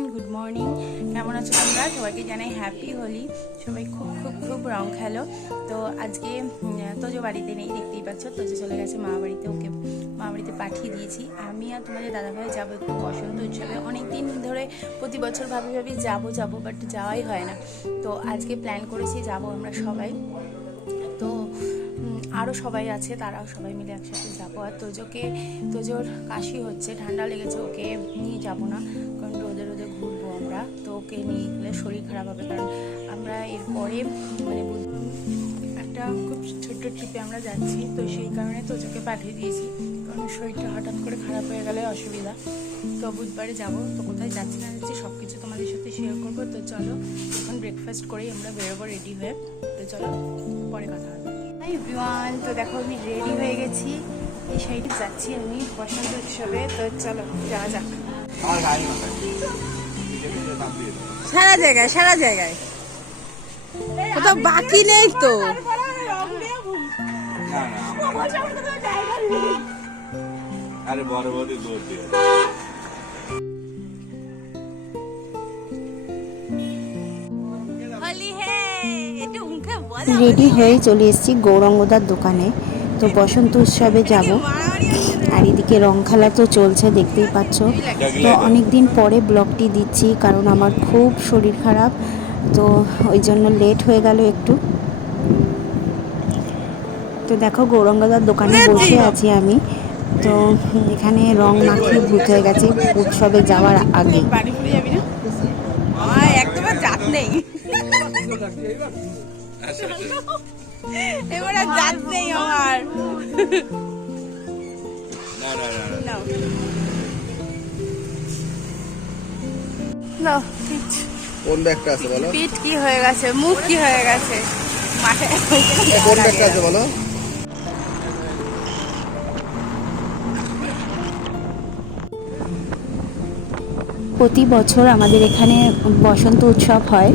Everyone, good morning. কেমন আছো তোমরা? সবাইকে জানাই হ্যাপি হোলি। সবাই খুব খুব খুব রং খেলো। তো আজকে তোজো বাড়িতে নেই, দেখতেই পাচ্ছ। তোজো চলে গেছে মা বাড়িতে, ওকে মা বাড়িতে পাঠিয়ে দিয়েছি। আমি আর তোমাদের দাদাভাই যাবো একটু বসন্ত উৎসবে। অনেক দিন ধরে প্রতি বছর ভাবি যাবো বাট যাওয়াই হয় না। তো আজকে প্ল্যান করেছি যাবো আমরা সবাই। তো আরও সবাই আছে, তারাও সবাই মিলে একসাথে যাবো। আর তোজোর কাশি হচ্ছে, ঠান্ডা লেগেছে, ওকে নিয়ে যাবো না, কারণ রোদে রোদে ঘুরবো আমরা। তো ওকে নিয়ে গেলে শরীর খারাপ হবে, কারণ আমরা এরপরে মানে একটা খুব ছোট্ট ট্রিপে আমরা যাচ্ছি। তো সেই কারণে তোজোকে পাঠিয়ে দিয়েছি, কারণ শরীরটা হঠাৎ করে খারাপ হয়ে গেলে অসুবিধা। তো বুধবারে যাবো। তো কোথায় যাচ্ছি না যাচ্ছি সব কিছু তোমাদের সাথে শেয়ার করবো। তো চলো এখন ব্রেকফাস্ট করেই আমরা বেরোবো রেডি হয়ে। তো চলো পরে কথা হবে। হাই এভরিওয়ান, তো দেখো আমি রেডি হয়ে গেছি, এই সাইডে যাচ্ছি আমি বসন্ত উৎসবে। তো চলো যাওয়া যাক। সারা জায়গায় কোথাও বাকি নেই তো। আরে বড় বড় দৌড় দিয়ে রেডি হয়ে চলে এসেছি গৌরাঙ্গদার দোকানে। তো বসন্ত উৎসবে যাব, আর এদিকে রং খেলা তো চলছে, দেখতেই পাচ্ছ। তো অনেক দিন পরে ব্লগটি দিচ্ছি, কারণ আমার খুব শরীর খারাপ, তো ওই জন্য লেট হয়ে গেল একটু। তো দেখো গৌরাঙ্গদার দোকানে বসে আছি আমি। তো এখানে রং মাখিয়ে ভূত হয়ে গেছে উৎসবে যাওয়ার আগে। বাড়ি ফিরে যাবি না? একদম জাত নেই, এবার আর জাত নেই আমার। কোন ব্যাগটা আছে বলো? পিঠ কি হয়ে গেছে, মুখ কি হয়ে গেছে, মাঠে কোন ব্যাগটা আছে বলো? প্রতি বছর আমাদের এখানে বসন্ত উৎসব হয়।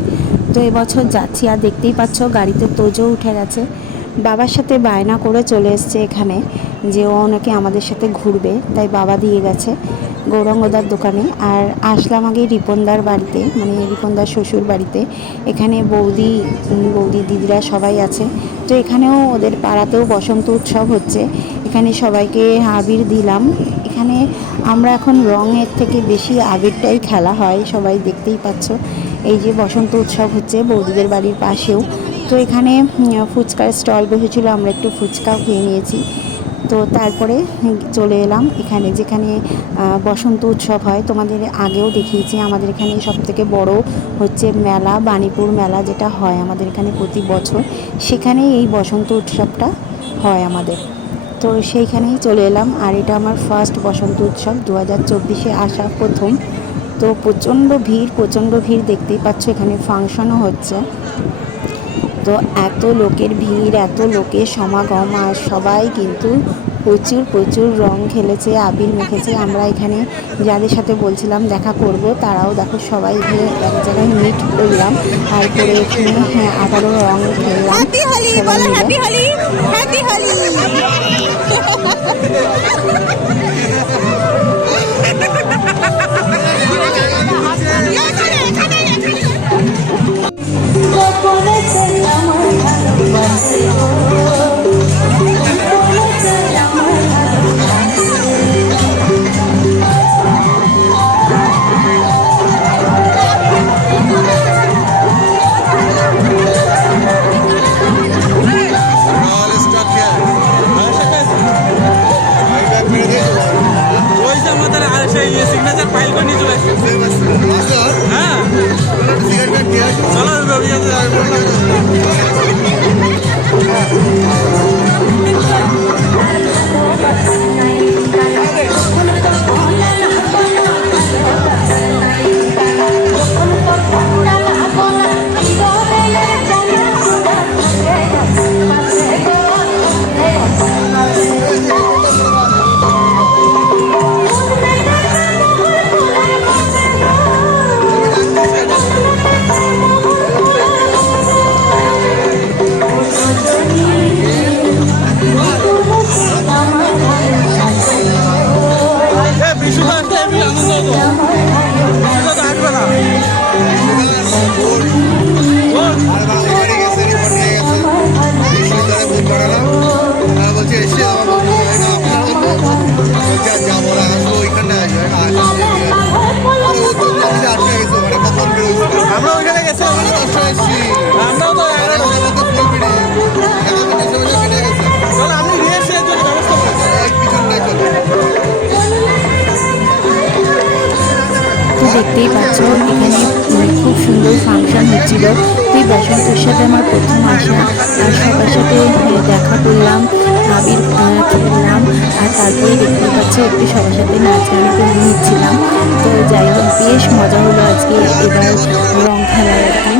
তো এবছর যাচ্ছি, আর দেখতেই পাচ্ছ গাড়িতে তোজো উঠে গেছে। বাবার সাথে বায়না করে চলে এসছে এখানে, যে ও নাকি আমাদের সাথে ঘুরবে, তাই বাবা দিয়ে গেছে গৌরাঙ্গদার দোকানে। আর আসলাম আগে রিপনদার বাড়িতে, মানে রিপনদার শ্বশুর বাড়িতে। এখানে বৌদি দিদিরা সবাই আছে। তো এখানেও ওদের পাড়াতেও বসন্ত উৎসব হচ্ছে, এখানে সবাইকে আবির দিলাম। এখানে আমরা এখন রঙের থেকে বেশি আবিরটাই খেলা হয়, সবাই দেখতেই পাচ্ছ। এই যে বসন্ত উৎসব হচ্ছে বৌদিদের বাড়ির পাশেও। তো এখানে ফুচকার স্টল বসেছিল, আমরা একটু ফুচকাও খেয়ে নিয়েছি। তো তারপরে চলে এলাম এখানে, যেখানে বসন্ত উৎসব হয়। তোমাদের আগেও দেখিয়েছি, আমাদের এখানে সবথেকে বড় হচ্ছে মেলা, বাণীপুর মেলা, যেটা হয় আমাদের এখানে প্রতি বছর। সেখানেই এই বসন্ত উৎসবটা হয় আমাদের। তো সেইখানেই চলে এলাম। আর এটা আমার ফার্স্ট বসন্ত উৎসব, 2024-এ আসা প্রথম। তো প্রচণ্ড ভিড় দেখতেই পাচ্ছ, এখানে ফাংশনও হচ্ছে। তো এত লোকের ভিড়, এত লোকের সমাগম, আর সবাই কিন্তু প্রচুর রং খেলেছে, আবির মেখেছে। আমরা এখানে যাদের সাথে বলছিলাম দেখা করব, তারাও দেখো সবাই এখানে এক জায়গায় মিট করলাম, আর করে এখানে আবারও রং খেললাম সবাই সিগনেচার ফাইল করে নিয়ে চলে আসছে। হ্যাঁ বলছে এসে আমার বন্ধু যাবো না আসবো ওইখানটা আসবে আটকে গেছে মানে কখন বেরোচ্ছি আমরা ওইখানে গেছি, আমরা 10টায় এসেছি আমরাও তো 11টা কেটে গেছে চলো আপনি রিহার্সেলের জন্য ব্যবস্থা করেছি। এক পিছনটাই চলো তো দেখতেই পাচ্ছ এখানে খুব সুন্দর ফাংশন হচ্ছিল। তো এই বসন্ত উৎসবে আমার প্রথম আসা, আর সবার সাথে দেখা করলাম, আবির খেললাম, আর তারপরে দেখতেই পাচ্ছ একটু সবার সাথে নাচ গান করে নিচ্ছিলাম। তো যাই হোক বেশ মজা হলো আজকে এবার রং খেলার আর কি।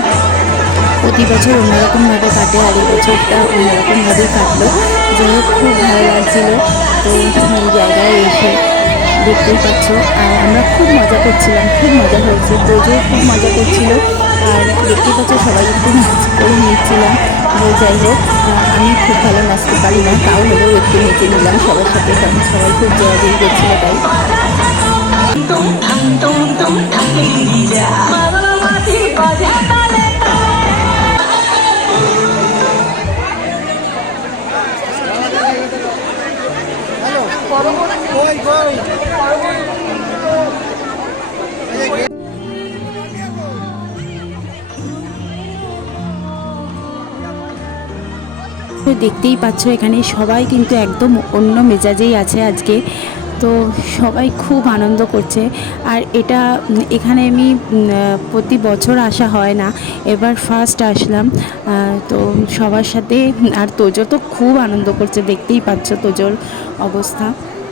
প্রতি বছর অন্যরকমভাবে কাটে, আর এই বছরটা অন্যরকমভাবেই কাটলো। যাই হোক খুব ভালো লাগছিলো। তো এই জায়গায় এসে দেখতেই পাচ্ছ, আর আমরা খুব মজা করছিলাম, খুব মজা হয়েছে, তোজও খুব মজা করছিল। আর দেখতেই পাচ্ছ সবাই একটু নাচ করে নিচ্ছিলাম। তো যাই হোক আমি খুব ভালো নাচতে পারি না, তাও হলেও একটু নেচে নিলাম সবার সাথে, কারণ সবাই খুব জোরাজোরি করছিল তাই। তো দেখতেই পাচ্ছ এখানে সবাই কিন্তু একদম অন্য মেজাজেই আছে আজকে। তো সবাই খুব আনন্দ করছে। আর এটা এখানে আমি প্রতি বছর আসা হয় না, এবার ফার্স্ট আসলাম। তো সবার সাথে, আর তোজো তো খুব আনন্দ করছে, দেখতেই পাচ্ছ তোজোর অবস্থা।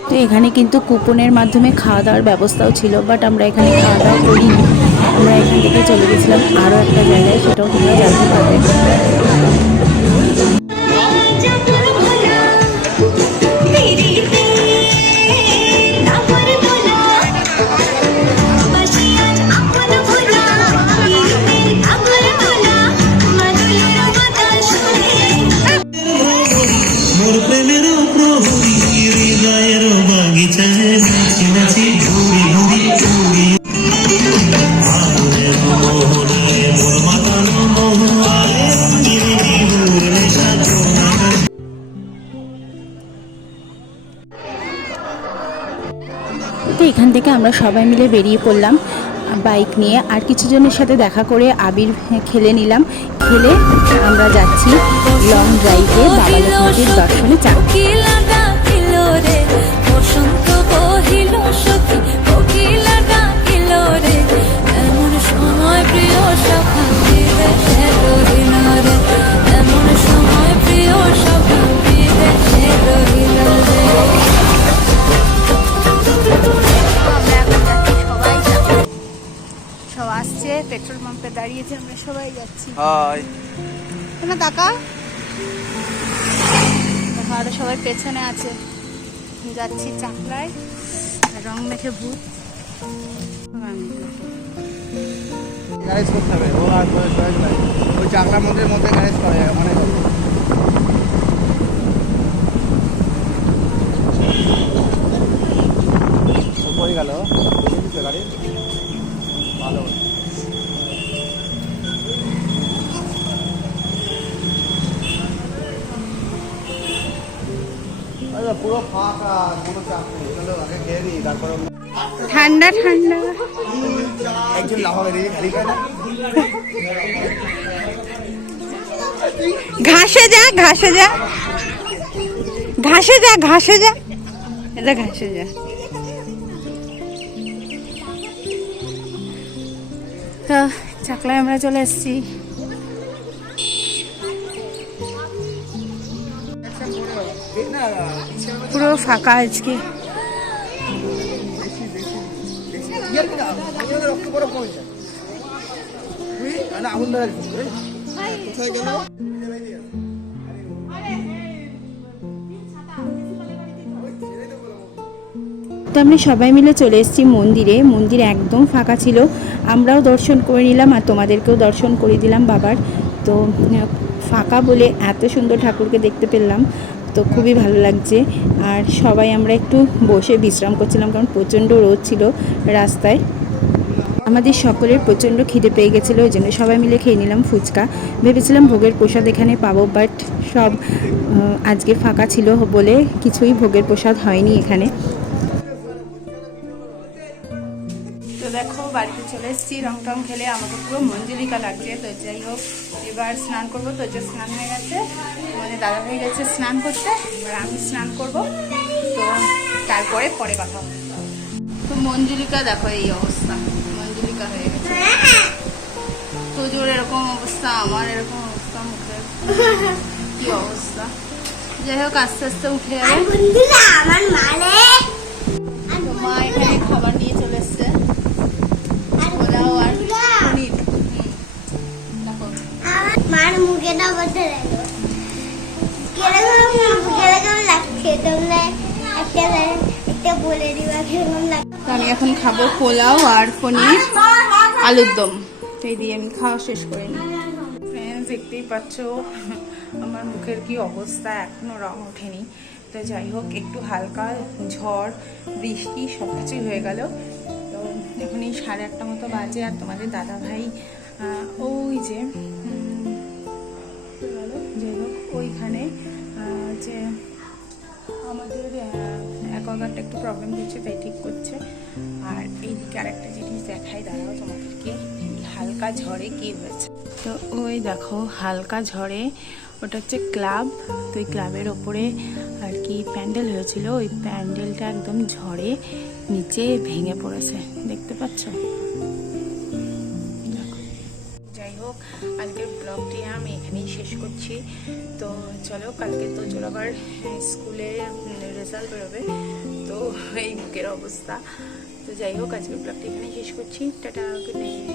তো এখানে কিন্তু কুপনের মাধ্যমে খাওয়া দাওয়ার ব্যবস্থাও ছিল, বাট আমরা এখানে খাওয়া দাওয়া করিনি। আমরা এখান থেকে চলে গেছিলাম আরও একটা জায়গায়, সেটাও তোমরা জানতে পারবে। মোর প্রেমের প্রহরী হৃদয়ের বাগিচায় নাচি নাচি ঘুরি ঘুরি ঘুরি আগুনের মোহনায় মোর মাতানো মহুয়ায় নিরিবিলি ঘুরলে সাধনা। তো এখান থেকে আমরা সবাই মিলে বেরিয়ে পড়লাম বাইক নিয়ে, আর কিছু জনের সাথে দেখা করে আবির খেলে নিলাম। খেলে আমরা যাচ্ছি লং ড্রাইভে বাবা লোকনাথের দর্শনে চান। বসন্ত বহিল সখী কোকিলা ডাকিল রে, এমন সময় প্রিয় সখা বিদেশে রহিল রে, এমন সময় প্রিয় সখা বিদেশে রহিল রে। আমরা এখন যাচ্ছি, সবাই যাচ্ছি, সব আসছে, পেট্রোল পাম্পে দাঁড়িয়েছে, আমরা সবাই যাচ্ছি। হাই না টাকা আরো সবাই পেছনে আছে। যাচ্ছি চাকলায়, রং মেখে ভূত। গ্যারেজ করতে হবে ও আর ওই চাকলা মন্দিরের মধ্যে গ্যারেজ করে অনেক উপরে গেল গাড়ি ভালো পুরো ফাঁকা, কোনো চাপ নেই। চলো আগে খেয়ে নিই, তারপরে ঠান্ডা ঠান্ডা। একজন লাফাবে দেখি খালি খায় না। ঘাসে যা, ঘাসে যা, ঘাসে যা, ঘাসে যা, এটা ঘাসে যা। তো চাকলায় আমরা চলে এসেছি। পুরো ফাঁকা আজকে। কোথায় গেল? তো আমরা সবাই মিলে চলে এসেছি মন্দিরে। মন্দির একদম ফাঁকা ছিল, আমরাও দর্শন করে নিলাম আর তোমাদেরকেও দর্শন করে দিলাম বাবার। তো ফাঁকা বলে এত সুন্দর ঠাকুরকে দেখতে পেলাম, তো খুবই ভালো লাগছে। আর সবাই আমরা একটু বসে বিশ্রাম করছিলাম, কারণ প্রচণ্ড রোদ ছিল রাস্তায়। আমাদের সকলের প্রচণ্ড খিদে পেয়ে গেছিলো, ওই জন্য সবাই মিলে খেয়ে নিলাম ফুচকা। ভেবেছিলাম ভোগের প্রসাদ এখানে পাবো, বাট সব আজকে ফাঁকা ছিল বলে কিছুই ভোগের প্রসাদ হয়নি এখানে। তো দেখো বাড়িতে চলে এসেছি, রং টং খেলে আমাকে পুরো মঞ্জুলিকা লাগছে। তো যাই হোক, এবার স্নান করবো। তো যে স্নান হয়ে গেছে, মানে দাদা হয়ে গেছে স্নান করতে, এবার আমি স্নান করব। তো তারপরে পরে কথা হবে। তো মঞ্জুলিকা দেখো এই অবস্থা, মঞ্জুলিকা হয়ে গেছে। তো জোর এরকম অবস্থা, আমার এরকম অবস্থা, মুখের কি অবস্থা। যাই হোক আস্তে আস্তে উঠে যাবে। তো মা এখানে খাবার নিয়ে চলে এসছে, পোলাও আর পনির। দেখো মার মুখেটা বলতে লাগলো কিরকম লাগছে, তোমরা একটা বলে দিবা কিরকম লাগছে। তো আমি এখন খাবো পোলাও আর পনির আলুর দম। তো এই দিয়ে আমি খাওয়া শেষ করে নিই। ফ্রেন্ডস, দেখতেই পাচ্ছ আমার মুখের কি অবস্থা, এখনো রং ওঠেনি। তো যাই হোক, একটু হালকা ঝড় বৃষ্টি সব কিছুই হয়ে গেল। তো এখন এই 8:30 মতো বাজে, আর তোমাদের দাদা ভাই ওই যে যাই হোক ওইখানে যে আমাদের অ্যাকোয়াগার্ডটা একটু প্রবলেম দিচ্ছে, তাই ঠিক করছে। আর এইদিকে আর একটা জিনিস দেখাই, দাঁড়াও তোমাদেরকে, হালকা ঝড়ে কি হয়েছে। তো ওই দেখো হালকা ঝড়ে, ওটা হচ্ছে ক্লাব। তো ওই ক্লাবের ওপরে আর কি প্যান্ডেল হয়েছিল, ওই প্যান্ডেলটা একদম ঝড়ে নিচে ভেঙে পড়েছে, দেখতে পাচ্ছ। যাই হোক, আজকের ব্লগটি আমি এখানেই শেষ করছি। তো চলো, কালকে তো জোর আবার স্কুলে রেজাল্ট বেরোবে, তো এই মুখের অবস্থা। তো যাই হোক, আজকের ব্লগটি এখানেই শেষ করছি। Tata, good night.